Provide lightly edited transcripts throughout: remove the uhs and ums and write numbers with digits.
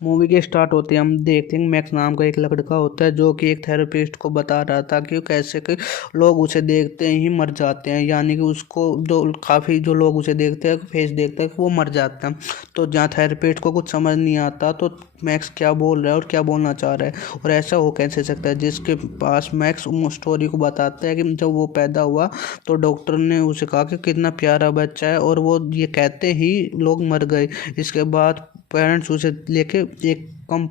Movie के start होते ही हम देखते हैं मैक्स नाम का एक लड़का होता है जो कि एक थेरेपिस्ट को बता रहा था कि कैसे कि लोग उसे देखते ही मर जाते हैं, यानी कि उसको जो काफ़ी जो लोग उसे देखते हैं फेस देखते हैं कि वो मर जाता है। तो जहाँ थेरेपिस्ट को कुछ समझ नहीं आता तो मैक्स क्या बोल रहा है और क्या बोलना चाह रहा है और ऐसा हो कैसे सकता है, जिसके पास मैक्स स्टोरी को बताता है कि जब वो पैदा हुआ तो डॉक्टर ने उसे कहा कि कितना प्यारा बच्चा है और वो ये कहते ही लोग मर गए। इसके बाद पेरेंट्स उसे लेके एक कम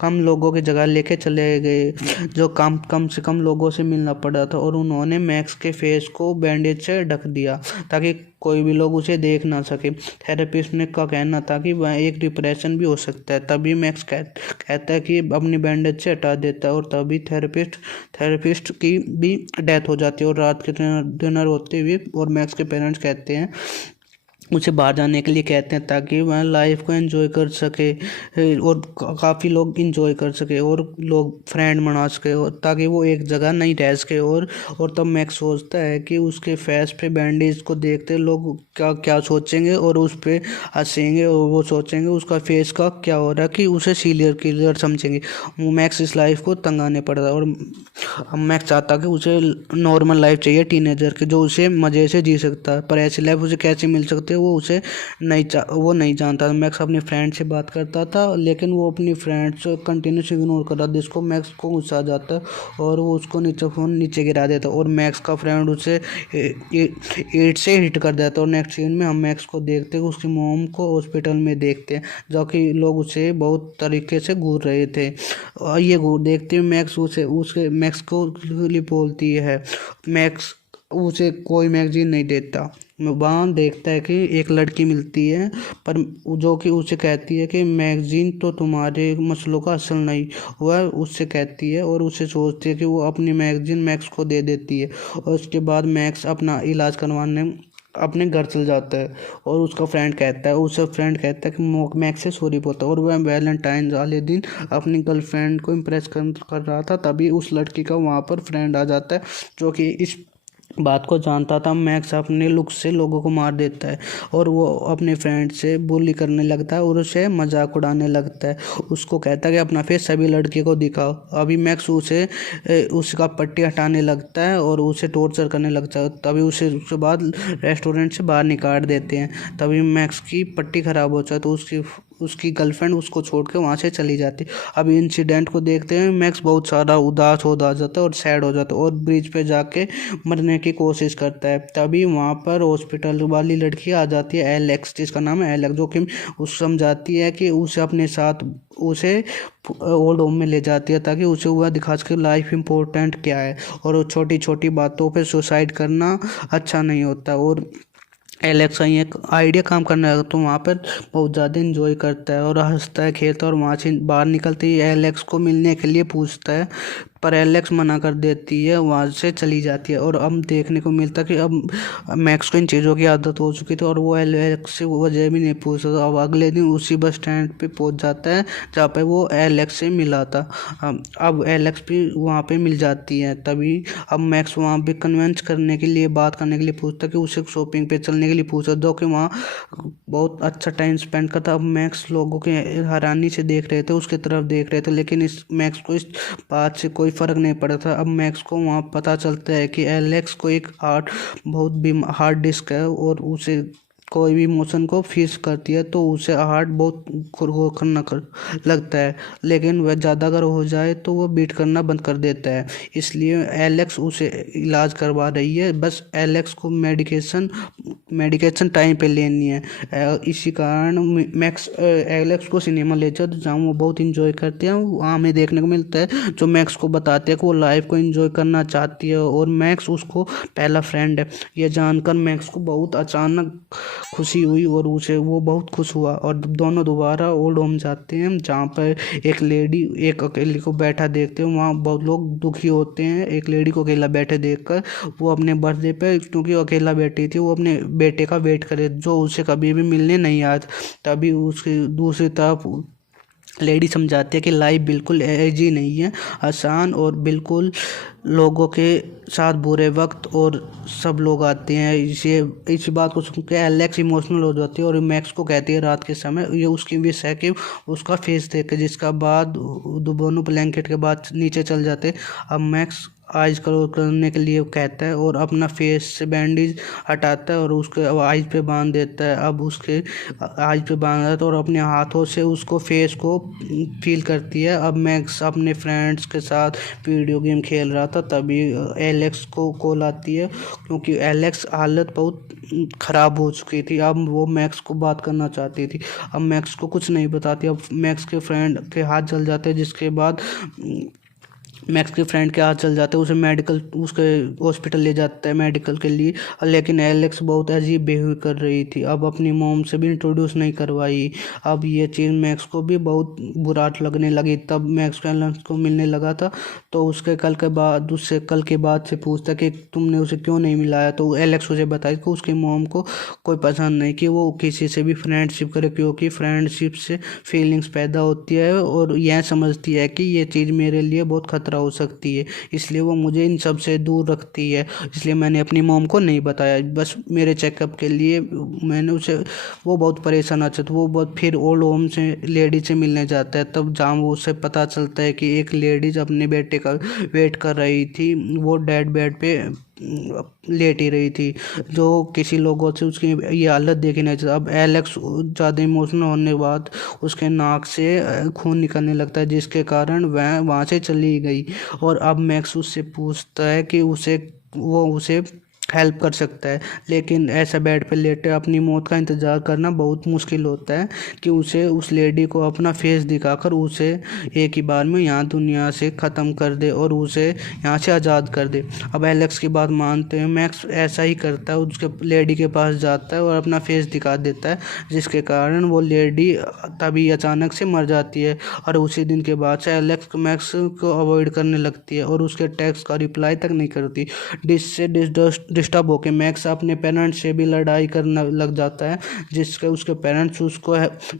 कम लोगों की जगह लेके चले गए, जो कम कम से कम लोगों से मिलना पड़ा था, और उन्होंने मैक्स के फेस को बैंडेज से ढक दिया ताकि कोई भी लोग उसे देख ना सके। थेरेपिस्ट ने का कहना था कि वह एक डिप्रेशन भी हो सकता है। तभी मैक्स कहता है कि अपनी बैंडेज से हटा देता है और तभी थेरेपिस्ट की भी डेथ हो जाती है। और रात के डिनर होते हुए और मैक्स के पेरेंट्स कहते हैं उसे बाहर जाने के लिए कहते हैं ताकि वह लाइफ को एंजॉय कर सके और काफ़ी लोग एंजॉय कर सके और लोग फ्रेंड बना सके और ताकि वो एक जगह नहीं रह सके। और तब मैक्स सोचता है कि उसके फेस पे बैंडेज को देखते लोग क्या क्या सोचेंगे और उस पर हंसेंगे और वो सोचेंगे उसका फेस का क्या हो रहा है कि उसे सीरियल किलर समझेंगे। मैक्स इस लाइफ को तंग आने पड़ रहा है और मैक्स चाहता कि उसे नॉर्मल लाइफ चाहिए टीनेजर की, जो उसे मज़े से जी सकता है, पर ऐसी लाइफ उसे कैसे मिल सकती है वो उसे वो नहीं जानता। मैक्स अपनी फ्रेंड से बात करता था लेकिन वो अपनी फ्रेंड से कंटिन्यूस इग्नोर कर रहा था, जिसको मैक्स को गुस्सा आ जाता है और वो उसको नीचे गिरा देता और मैक्स का फ्रेंड उसे ईंट से हिट कर देता। और नेक्स्ट सीन में हम मैक्स को देखते हैं उसकी मोम को हॉस्पिटल में देखते हैं, जो कि लोग उसे बहुत तरीके से घूर रहे थे। और ये घूर देखते हुए मैक्स उसे उसके मैक्स को बोलती है। मैक्स उसे कोई मैगजीन नहीं देता। वहाँ देखता है कि एक लड़की मिलती है पर जो कि उसे कहती है कि मैगजीन तो तुम्हारे मसलों का असल नहीं। वह उससे कहती है और उसे सोचती है कि वो अपनी मैगजीन मैक्स को दे देती है और उसके बाद मैक्स अपना इलाज करवाने अपने घर चल जाता है। और उसका फ्रेंड कहता है कि मैक्स से सॉरी बोलता है और वह वैलेंटाइन वाले दिन अपनी गर्लफ्रेंड को इम्प्रेस कर रहा था। तभी उस लड़की का वहाँ पर फ्रेंड आ जाता है जो कि इस बात को जानता था। मैक्स अपने लुक से लोगों को मार देता है और वो अपने फ्रेंड से बुली करने लगता है और उसे मजाक उड़ाने लगता है। उसको कहता है कि अपना फेस सभी लड़के को दिखाओ। अभी मैक्स उसका पट्टी हटाने लगता है और उसे टॉर्चर करने लगता है। तभी उसके बाद रेस्टोरेंट से बाहर निकाल देते हैं। तभी मैक्स की पट्टी ख़राब हो जाती है तो उसकी गर्लफ्रेंड उसको छोड़ के वहाँ से चली जाती। अब इंसिडेंट को देखते हैं मैक्स बहुत सारा उदास हो जाता है और सैड हो जाता है और ब्रिज पे जाके मरने की कोशिश करता है। तभी वहाँ पर हॉस्पिटल वाली लड़की आ जाती है एलेक्स, जिसका नाम है एलेक्स, जो कि उसे समझाती है कि उसे अपने साथ उसे ओल्ड होम में ले जाती है ताकि उसे वह दिखा सके लाइफ इम्पोर्टेंट क्या है और छोटी छोटी बातों पे सुसाइड करना अच्छा नहीं होता। और एलेक्स ही एक आइडिया काम करने लगा तो वहाँ पर बहुत ज़्यादा इंजॉय करता है और हंसता है खेलता है और वहाँ से बाहर निकलते ही एलेक्स को मिलने के लिए पूछता है पर एलेक्स मना कर देती है, वहाँ से चली जाती है। और अब देखने को मिलता है कि अब मैक्स को इन चीज़ों की आदत हो चुकी थी और वो एलेक्स से वो वजह भी नहीं पूछता। अब अगले दिन उसी बस स्टैंड पे पहुँच जाता है जहाँ पे वो एलेक्स से मिला था। अब एलेक्स भी वहाँ पे मिल जाती है। तभी अब मैक्स वहाँ पे कन्विंस करने के लिए बात करने के लिए पूछता कि उसे शॉपिंग पे चलने के लिए पूछा, जो कि वहाँ बहुत अच्छा टाइम स्पेंड करता। अब मैक्स लोगों के हैरानी से देख रहे थे, उसकी तरफ देख रहे थे, लेकिन इस मैक्स को इस बात से कोई फ़र्क नहीं पड़ा था। अब मैक्स को वहाँ पता चलता है कि एलेक्स को एक हार्ड डिस्क है और उसे कोई भी इमोशन को फील करती है तो उसे हार्ट बहुत करना लगता है, लेकिन वह ज़्यादा अगर हो जाए तो वह बीट करना बंद कर देता है। इसलिए एलेक्स उसे इलाज करवा रही है, बस एलेक्स को मेडिकेशन टाइम पे लेनी है। इसी कारण मैक्स एलेक्स को सिनेमा ले जाओ जहाँ वो बहुत इंजॉय करते हैं। वहाँ हमें देखने को मिलता है जो मैक्स को बताते हैं कि वो लाइफ को इंजॉय करना चाहती है और मैक्स उसको पहला फ्रेंड है। यह जानकर मैक्स को बहुत अचानक खुशी हुई और उसे वो बहुत खुश हुआ और दोनों दोबारा ओल्ड होम जाते हैं जहाँ पर एक लेडी एक अकेले को बैठा देखते हैं। वहाँ बहुत लोग दुखी होते हैं एक लेडी को अकेला बैठे देखकर। वो अपने बर्थडे पे क्योंकि वो अकेला बैठी थी वो अपने बेटे का वेट करे जो उसे कभी भी मिलने नहीं आया। तभी उसकी दूसरी तरफ लेडी समझाती है कि लाइफ बिल्कुल इजी नहीं है, आसान और बिल्कुल लोगों के साथ बुरे वक्त और सब लोग आते हैं। इसे इस बात को सुन के एलेक्स इमोशनल हो जाती है और मैक्स को कहती है रात के समय ये उसकी विश है कि उसका फेस देखे, जिसका बाद दोनों ब्लैंकेट के बाद नीचे चल जाते। अब मैक्स आइज कवर करने के लिए कहता है और अपना फेस से बैंडेज हटाता है और उसके आइज पे बांध देता है। अब उसके आइज पे बांधा है तो और अपने हाथों से उसको फेस को फील करती है। अब मैक्स अपने फ्रेंड्स के साथ वीडियो गेम खेल रहा था, तभी एलेक्स को कॉल आती है, क्योंकि एलेक्स हालत बहुत ख़राब हो चुकी थी। अब वो मैक्स को बात करना चाहती थी। अब मैक्स को कुछ नहीं बताती। अब मैक्स के फ्रेंड के हाथ जल जाते हैं, जिसके बाद मैक्स के फ्रेंड के हाथ चल जाते हैं, उसे मेडिकल उसके हॉस्पिटल ले जाता है मेडिकल के लिए। लेकिन एलेक्स बहुत अजीब बिहेव कर रही थी। अब अपनी मोम से भी इंट्रोड्यूस नहीं करवाई। अब ये चीज़ मैक्स को भी बहुत बुरा लगने लगी। तब मैक्स को एलेक्स को मिलने लगा था, तो उससे कल के बाद से पूछता कि तुमने उसे क्यों नहीं मिलाया, तो एलेक्स उसे बताया कि उसकी मोम को कोई पसंद नहीं कि वो किसी से भी फ्रेंडशिप करे, क्योंकि फ्रेंडशिप से फीलिंग्स पैदा होती है और यह समझती है कि ये चीज़ मेरे लिए बहुत खतरा हो सकती है, इसलिए वो मुझे इन सब से दूर रखती है। इसलिए मैंने अपनी मॉम को नहीं बताया, बस मेरे चेकअप के लिए मैंने उसे। वो बहुत परेशान आता है, तो वो बहुत फिर ओल्ड होम से लेडी से मिलने जाता है। तब जहाँ वो उसे पता चलता है कि एक लेडीज अपने बेटे का वेट कर रही थी, वो डेड बेड पे लेटी रही थी, जो किसी लोगों से उसकी ये हालत देखी नहीं चाहता। अब एलेक्स ज़्यादा इमोशनल होने के बाद उसके नाक से खून निकलने लगता है, जिसके कारण वह वहाँ से चली गई। और अब मैक्स उससे पूछता है कि वो उसे हेल्प कर सकता है, लेकिन ऐसा बेड पे लेटे अपनी मौत का इंतज़ार करना बहुत मुश्किल होता है कि उसे उस लेडी को अपना फेस दिखाकर उसे एक ही बार में यहाँ दुनिया से ख़त्म कर दे और उसे यहाँ से आज़ाद कर दे। अब एलेक्स की बात मानते हैं मैक्स ऐसा ही करता है, उसके लेडी के पास जाता है और अपना फेस दिखा देता है, जिसके कारण वो लेडी तभी अचानक से मर जाती है। और उसी दिन के बाद से एलेक्स मैक्स को अवॉइड करने लगती है और उसके टेक्स्ट का रिप्लाई तक नहीं करती। जिससे डिस्टर्ब होकर मैक्स अपने पेरेंट्स से भी लड़ाई करने लग जाता है, जिसके उसके पेरेंट्स उसको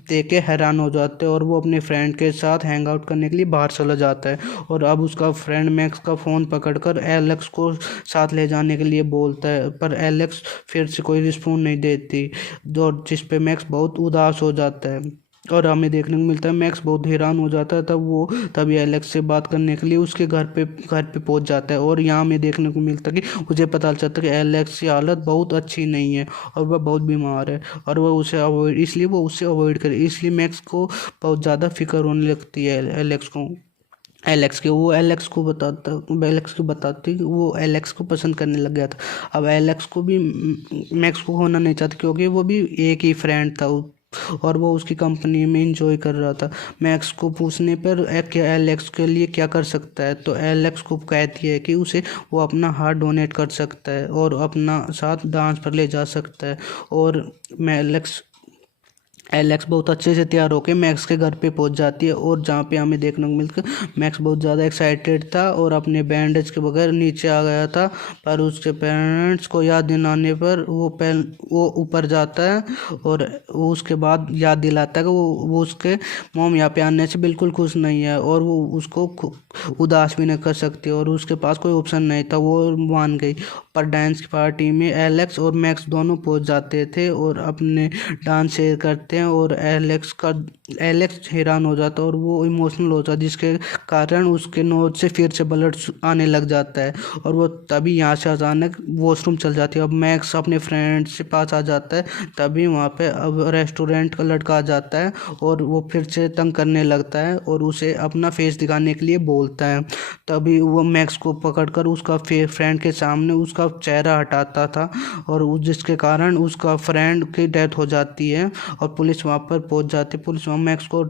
देख के हैरान हो जाते हैं और वो अपने फ्रेंड के साथ हैंग आउट करने के लिए बाहर चला जाता है। और अब उसका फ्रेंड मैक्स का फ़ोन पकड़कर एलेक्स को साथ ले जाने के लिए बोलता है, पर एलेक्स फिर से कोई रिस्पॉन्स नहीं देती, जिस पे मैक्स बहुत उदास हो जाता है। और हमें देखने को मिलता है मैक्स बहुत हैरान हो जाता है। तभी एलेक्स से बात करने के लिए उसके घर पे पहुंच जाता है। और यहाँ हमें देखने को मिलता है कि मुझे पता चलता है कि एलेक्स की हालत बहुत अच्छी नहीं है और वह बहुत बीमार है, और वह उसे अवॉइड इसलिए वो उससे अवॉइड करे। इसलिए मैक्स को बहुत ज़्यादा फिक्र होने लगती है एलेक्स को बताती कि वो एलेक्स को पसंद करने लग गया था। अब एलेक्स को भी मैक्स को होना नहीं चाहता, क्योंकि वो भी एक ही फ्रेंड था और वो उसकी कंपनी में इंजॉय कर रहा था। मैक्स को पूछने पर क्या एलेक्स के लिए क्या कर सकता है, तो एलेक्स को कहती है कि उसे वो अपना हार्ट डोनेट कर सकता है और अपना साथ डांस पर ले जा सकता है। और मैं एलेक्स बहुत अच्छे से तैयार होकर मैक्स के घर पे पहुंच जाती है, और जहाँ पे हमें देखने को मिलता है मैक्स बहुत ज़्यादा एक्साइटेड था और अपने बैंडेज के बगैर नीचे आ गया था। पर उसके पेरेंट्स को याद दिलाने पर वो ऊपर जाता है और वो उसके बाद याद दिलाता है कि वो उसके मॉम यहाँ पे आने से बिल्कुल खुश नहीं है और वो उसको उदास भी नहीं कर सकती, और उसके पास कोई ऑप्शन नहीं था, वो मान गई। पर डांस की पार्टी में एलेक्स और मैक्स दोनों पहुंच जाते थे और अपने डांस शेयर करते हैं, और एलेक्स हैरान हो जाता है और वो इमोशनल हो जाता है, जिसके कारण उसके नोज से फिर से ब्लड आने लग जाता है। और वो तभी यहाँ से अचानक वॉशरूम चल जाती है। अब मैक्स अपने फ्रेंड से पास आ जाता है, तभी वहाँ पे अब रेस्टोरेंट का लड़का आ जाता है और वो फिर से तंग करने लगता है और उसे अपना फेस दिखाने के लिए बोलता है। तभी वो मैक्स को पकड़कर उसका फ्रेंड के सामने उसका चेहरा हटाता था, और जिसके कारण उसका फ्रेंड की डेथ हो जाती है और पुलिस वहाँ पर पहुँच जाती है। पुलिस वहाँ मैक्स को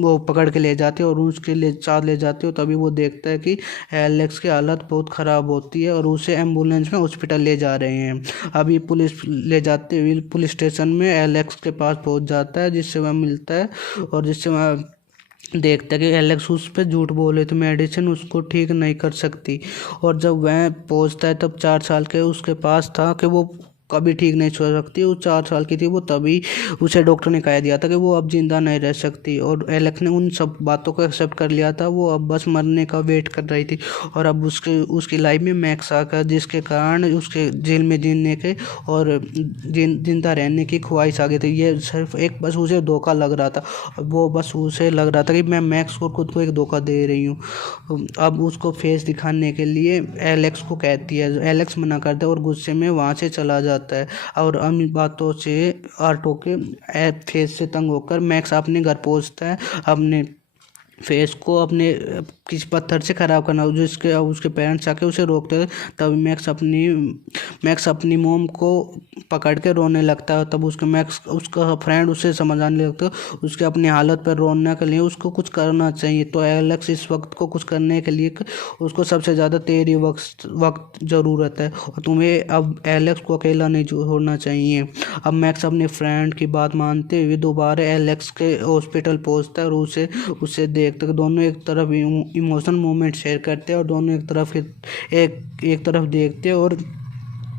वो पकड़ के ले जाती है और उसके लिए साथ ले जाती है। तभी वो देखता है कि एलेक्स की हालत बहुत ख़राब होती है और उसे एम्बुलेंस में हॉस्पिटल ले जा रहे हैं। अभी पुलिस ले जाते हुए पुलिस स्टेशन में एलेक्स के पास पहुँच जाता है, जिससे वह मिलता है और जिससे वह देखता है कि एलेक्स उस पर झूठ बोले तो मेडिसिन उसको ठीक नहीं कर सकती। और जब वह पहुंचता है तब 4 साल के उसके पास था कि वो कभी ठीक नहीं हो सकती। वो 4 साल की थी वो, तभी उसे डॉक्टर ने कह दिया था कि वो अब जिंदा नहीं रह सकती, और एलेक्स ने उन सब बातों को एक्सेप्ट कर लिया था। वो अब बस मरने का वेट कर रही थी, और अब उसकी लाइफ में मैक्स आ गया, जिसके कारण उसके जेल में जीने के और जिंदा रहने की ख्वाहिश आ गई थी। ये सिर्फ एक बस उसे धोखा लग रहा था, वो बस उसे लग रहा था कि मैं मैक्स को खुद को एक धोखा दे रही हूँ। अब उसको फेस दिखाने के लिए एलेक्स को कहती है, एलेक्स मना करता है और गुस्से में वहाँ से चला जाता है। और उन बातों से आर्टो के फेस से तंग होकर मैक्स अपने घर पहुँचता है, अपने फेस को अपने किसी पत्थर से ख़राब करना, जिसके अब उसके पेरेंट्स आके उसे रोकते थे। तब मैक्स अपनी मोम को पकड़ के रोने लगता है। तब उसका फ्रेंड उसे समझाने लगता है उसके अपनी हालत पर रोने के लिए उसको कुछ करना चाहिए। तो एलेक्स इस वक्त को कुछ करने के लिए उसको सबसे ज़्यादा तेरी वक्त ज़रूरत है, और तुम्हें अब एलेक्स को अकेला नहीं छोड़ना चाहिए। अब मैक्स अपने फ्रेंड की बात मानते हुए दोबारा एलेक्स के हॉस्पिटल पहुंचता है, और उसे देखते दोनों एक तरफ इमोशनल मोमेंट शेयर करते हैं, और दोनों एक तरफ देखते हैं, और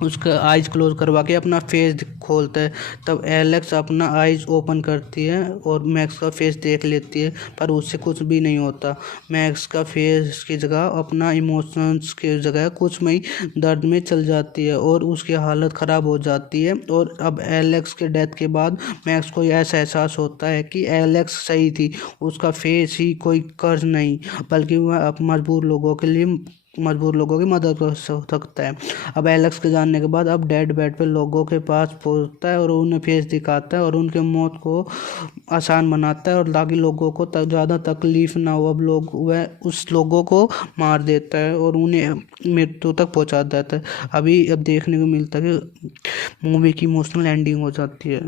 उसका आइज़ क्लोज करवा के अपना फेस खोलता है। तब एलेक्स अपना आइज़ ओपन करती है और मैक्स का फेस देख लेती है, पर उससे कुछ भी नहीं होता। मैक्स का फेस की जगह अपना इमोशंस की जगह कुछ में दर्द में चल जाती है, और उसकी हालत ख़राब हो जाती है। और अब एलेक्स के डेथ के बाद मैक्स को ऐसा एहसास होता है कि एलेक्स सही थी, उसका फेस ही कोई कर्ज नहीं, बल्कि वह अब मजबूर लोगों की मदद कर सकता है। अब एलेक्स के जानने के बाद अब डेड बेड पे लोगों के पास पहुंचता है, और उन्हें फेस दिखाता है, और उनके मौत को आसान बनाता है, और ताकि लोगों को ज़्यादा तकलीफ ना हो। अब वह उस लोगों को मार देता है और उन्हें मृत्यु तक पहुंचा देता है। अब देखने को मिलता है कि मूवी की इमोशनल एंडिंग हो जाती है।